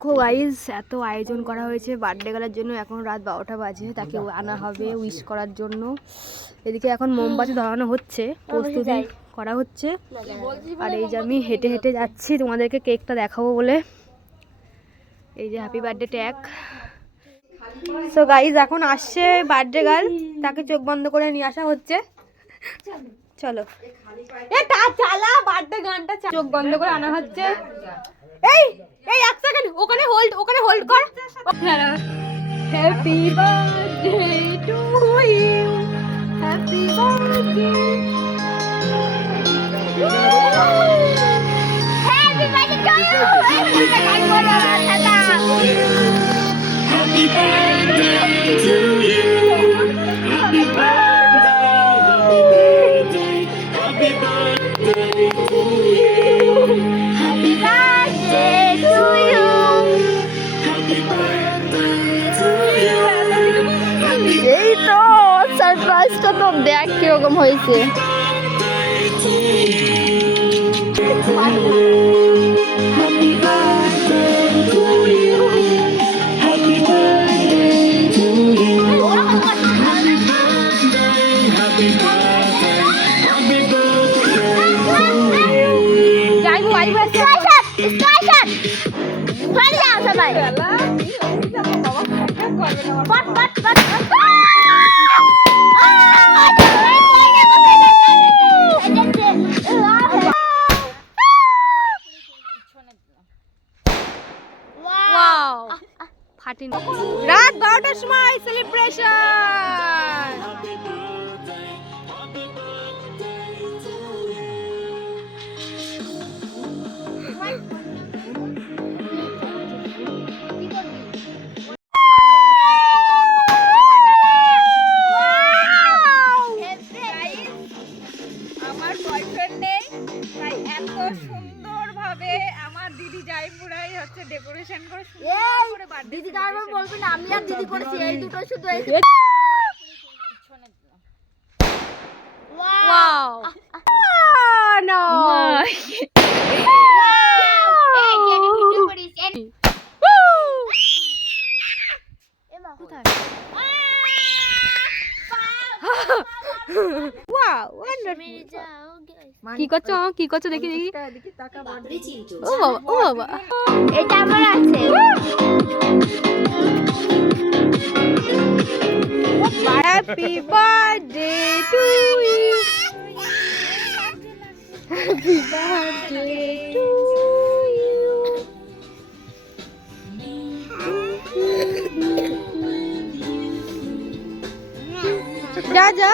Guys এত আয়োজন করা হয়েছে বার্থডে গালার জন্য। এখন রাত 12টা বাজে, তাকে আনা হবে উইশ করার জন্য। এদিকে এখন মোমবাতি ধরানো হচ্ছে, প্রস্তুতি করা হচ্ছে। আর এই যে আমি হেঁটে হেঁটে যাচ্ছি তোমাদেরকে কেকটা দেখাবো বলে। এই যে happy birthday tag. So guys এখন আসছে বার্থডে গার্ল, তাকে চোখ বন্ধ করে নিয়ে আসা হচ্ছে। চলো এটা চালা, বার্থডে গানটা চোখ বন্ধ করে আনা হচ্ছে। এই এই এক সেকেন্ড, ওখানে হোল্ড কর। Happy birthday to you, happy birthday, happy birthday to you, happy birthday to you, happy birthday, happy birthday to you, happy birthday to you, happy birthday to you. এই তো সারপ্রাইজটা তো দেখ কিরকম হয়েছে। Happy birthday to you, happy birthday to you, happy birthday, happy birthday. যাইবো আইবো স্কাইশট চলে যাও সবাই। পট পট পট ফাটিনি। রাত 12টার সময় সেলিব্রেশন। আমার বয়ফ্রেন্ড নেই, তাই এত সুন্দরভাবে আমার দিদি জাইপুরাই হচ্ছে ডেকোরেশন করে সুন্দর করে বার্থডে। দিদি তারপর বলবি না আমি আর দিদি করেছি, এই দুটো শুধু এই। ওয়াও নো এই জেনি ভিডিও করিস এমা কোথায়? Wow wonderful. কি করছো দেখি দেখি। ও বাবা এটা আমার আছে। Happy birthday to you, happy birthday to you. যা যা